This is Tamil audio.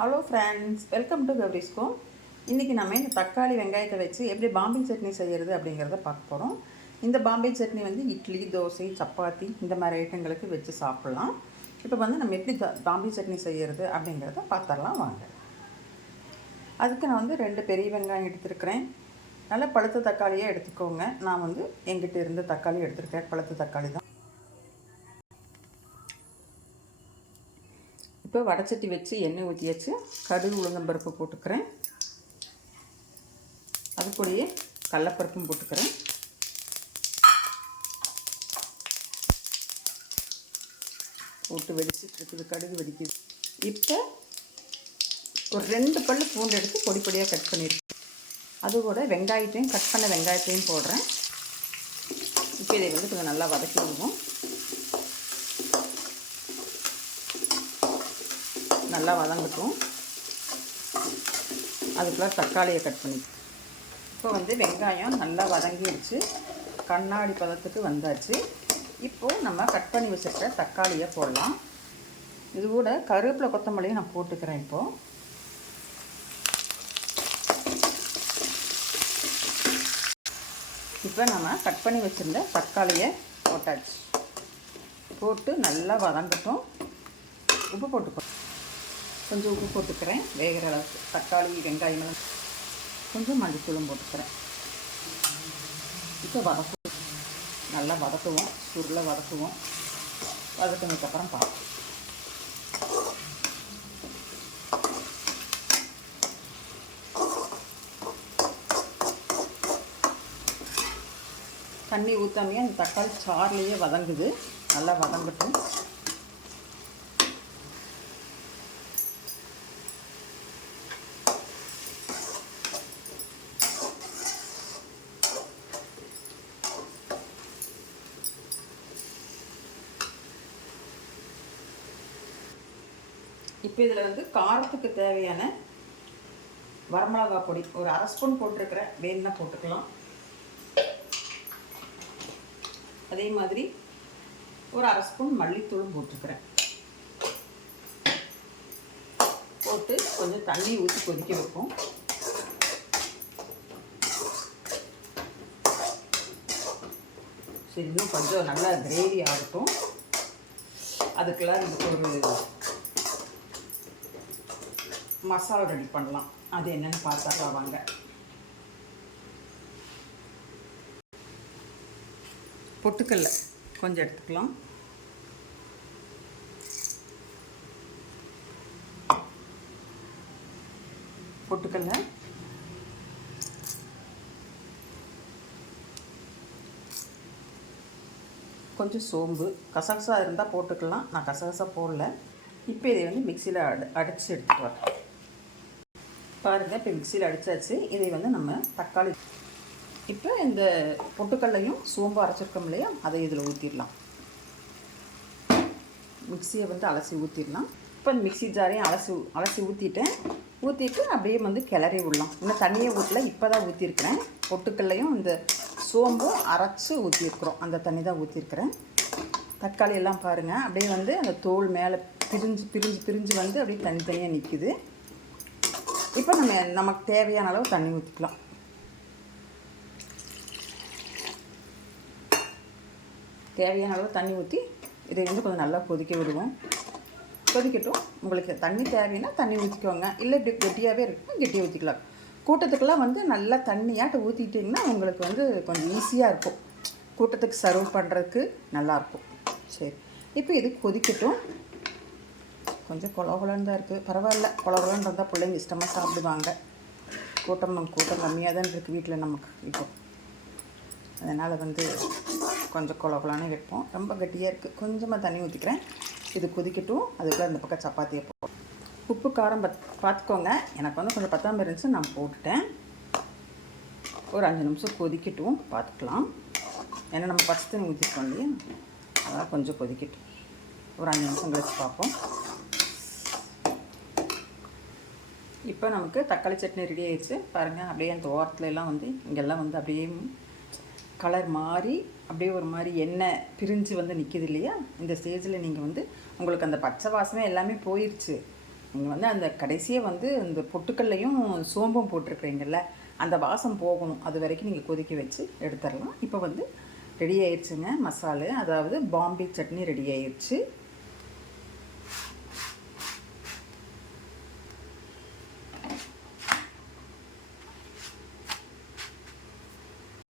ஹலோ ஃப்ரெண்ட்ஸ், வெல்கம் டு கௌரிஸ்கோ. இன்றைக்கி நம்ம இந்த தக்காளி வெங்காயத்தை வச்சு எப்படி பாம்பே சட்னி செய்கிறது அப்படிங்கிறத பார்க்க போகிறோம். இந்த பாம்பே சட்னி வந்து இட்லி, தோசை, சப்பாத்தி இந்த மாதிரி ஐட்டங்களுக்கு வச்சு சாப்பிட்லாம். இப்போ வந்து நம்ம எப்படி பாம்பே சட்னி செய்கிறது அப்படிங்கிறத பார்த்துடலாம் வாங்க. அதுக்கு நான் வந்து 2 பெரிய வெங்காயம் எடுத்துருக்கிறேன். நல்லா பழுத்த தக்காளியாக எடுத்துக்கோங்க. நான் வந்து எங்கிட்ட இருந்த தக்காளி எடுத்துருக்கேன், பழுத்த தக்காளி தான். இப்போ வடைச்சட்டி வச்சு எண்ணெய் ஊற்றியாச்சு. கடுகு, உளுந்தம்பருப்பு போட்டுக்கிறேன். அது கூடயே கடலப்பருப்பும் போட்டுக்கிறேன். போட்டு வெடிச்சிட்டு இருக்குது, கடுகு வெடிக்குது. இப்போ ஒரு 2 பல்லு பூண்டு எடுத்து பொடி பொடியாக கட் பண்ணியிருக்கேன். அது கூட வெங்காயத்தையும் கட் பண்ண வெங்காயத்தையும் போடுறேன். இப்போ இதை வந்து கொஞ்சம் நல்லா வதக்கி விடுவோம். நல்லா வதங்கட்டும். அதுக்குள்ளே தக்காளியை கட் பண்ணி இப்போ வந்து வெங்காயம் நல்லா வதங்கிடுச்சு, கண்ணாடி பதத்துக்கு வந்தாச்சு. இப்போது நம்ம கட் பண்ணி வச்சுருக்க தக்காளியை போடலாம். இது கூட கருவேப்பிலை, கொத்தமல்லியும் நான் போட்டுக்கிறேன். இப்போ நம்ம கட் பண்ணி வச்சுருந்த தக்காளியை போட்டாச்சு. போட்டு நல்லா வதங்கட்டும். உப்பு போட்டுக்கோ, கொஞ்சம் உப்பு போட்டுக்கிறேன் வேகிற அளவுக்கு. தக்காளி, வெங்காயம், கொஞ்சம் மஞ்சத்தூளும் போட்டுக்கிறேன். இப்போ நல்லா வதக்குவோம், சுருளை வதக்குவோம். வதக்கினதுக்கப்புறம் பார்ப்போம். தண்ணி ஊற்றாமையே அந்த தக்காளி சாறுலேயே வதங்குது. நல்லா வதங்கட்டும். இப்போ இதில் வந்து காரத்துக்கு தேவையான வரமிளகா பொடி ஒரு 1/2 ஸ்பூன் போட்டிருக்கிறேன். வேணுன்னா போட்டுக்கலாம். அதே மாதிரி ஒரு 1/2 ஸ்பூன் மல்லித்தூளும் போட்டுருக்கிறேன். போட்டு கொஞ்சம் தண்ணி ஊற்றி கொதிக்க வைப்போம். சரி, இன்னும் கொஞ்சம் நல்லா கிரேவி ஆகட்டும். அதுக்கெல்லாம் இதுக்கு ஒரு மசாலா ரெடி பண்ணலாம். அது என்னென்னு பார்த்துடலாம் வாங்க. பொட்டுக்கல்ல கொஞ்சம் எடுத்துக்கலாம். பொட்டுக்கல்ல கொஞ்சம் சோம்பு, கசகசா இருந்தால் போட்டுக்கலாம். நான் கசகசா போடல. இப்போ இதை வந்து மிக்சியில் அடித்து எடுத்துகிட்டு வரேன். பாருங்கள், இப்போ மிக்சியில் அடித்தாச்சு. இதை வந்து நம்ம தக்காளி, இப்போ இந்த பொட்டுக்கல்லையும் சோம்பு அரைச்சிருக்கோம் இல்லையா, அதை இதில் ஊற்றிடலாம். மிக்சியை வந்து அலசி ஊற்றிடலாம். இப்போ இந்த மிக்சி ஜாரையும் அலசி ஊற்றிட்டேன். ஊற்றிட்டு அப்படியே வந்து கிளறி விடலாம். இன்னும் தண்ணியை ஊற்றல, இப்போ தான் ஊற்றிருக்கிறேன். பொட்டுக்கல்லையும் இந்த சோம்பும் அரைச்சி ஊற்றிருக்கிறோம், அந்த தண்ணி தான் ஊற்றிருக்கிறேன். தக்காளி எல்லாம் பாருங்கள், அப்படியே வந்து அந்த தோல் மேலே பிரிஞ்சு வந்து அப்படியே தனித்தனியாக நிற்குது. இப்போ நமக்கு தேவையான அளவு தண்ணி ஊற்றிக்கலாம். தேவையான அளவு தண்ணி ஊற்றி இதை வந்து கொஞ்சம் நல்லா கொதிக்க விடுவோம். கொதிக்கட்டும். உங்களுக்கு தண்ணி தேவைன்னா தண்ணி ஊற்றிக்கோங்க, இல்லை இப்படி கெட்டியாகவே இருக்கும், கெட்டியாக ஊற்றிக்கலாம். கூட்டத்துக்கெல்லாம் வந்து நல்லா தண்ணியாட்ட ஊற்றிட்டிங்கன்னா உங்களுக்கு வந்து கொஞ்சம் ஈஸியாக இருக்கும், கூட்டத்துக்கு சர்வ் பண்ணுறதுக்கு நல்லாயிருக்கும். சரி, இப்போ இது கொதிக்கட்டும். கொஞ்சம் குளகுலன்னு தான் இருக்குது, பரவாயில்ல. குளகுலன்னு இருந்தால் பிள்ளைங்க இஷ்டமாக சாப்பிடுவாங்க. கூட்டம் கம்மியாக தான் இருக்குது வீட்டில் நமக்கு இப்போ. அதனால் வந்து கொஞ்சம் குளகுலானே வைப்போம். ரொம்ப கட்டியாக இருக்குது. கொஞ்சமாக தண்ணி ஊற்றிக்கிறேன். இது கொதிக்கட்டும். அதுக்குள்ளே இந்த பக்கம் சப்பாத்தியை போடுவோம். உப்பு காரம் பார்த்துக்கோங்க. எனக்கு வந்து கொஞ்சம் பத்தாமல் இருந்துச்சு, நான் போட்டுட்டேன். ஒரு 5 நிமிஷம் கொதிக்கட்டும், பார்த்துக்கலாம். ஏன்னா நம்ம பச்சை தண்ணி ஊற்றிருக்கோம் இல்லையா, அதான் கொஞ்சம் கொதிக்கட்டும். ஒரு 5 நிமிஷம் கழிச்சு பார்ப்போம். இப்போ நமக்கு தக்காளி சட்னி ரெடி ஆகிடுச்சு. பாருங்கள், அப்படியே அந்த ஓரத்துல எல்லாம் வந்து இங்கெல்லாம் வந்து அப்படியே கலர் மாறி அப்படியே ஒரு மாதிரி எண்ணெய் பிரிஞ்சு வந்து நிற்கிது இல்லையா. இந்த ஸ்டேஜில் நீங்கள் வந்து உங்களுக்கு அந்த பச்சை வாசமே எல்லாமே போயிடுச்சு. நீங்கள் வந்து அந்த கடைசியாக வந்து இந்த பொட்டுக்கல்லையும் சோம்பும் போட்டிருக்கிறீங்கல்ல, அந்த வாசம் போகணும். அது வரைக்கும் நீங்கள் கொதிக்க வச்சு எடுத்துடலாம். இப்போ வந்து ரெடி ஆயிடுச்சுங்க மசாலு, அதாவது பாம்பே சட்னி ரெடி ஆயிடுச்சு.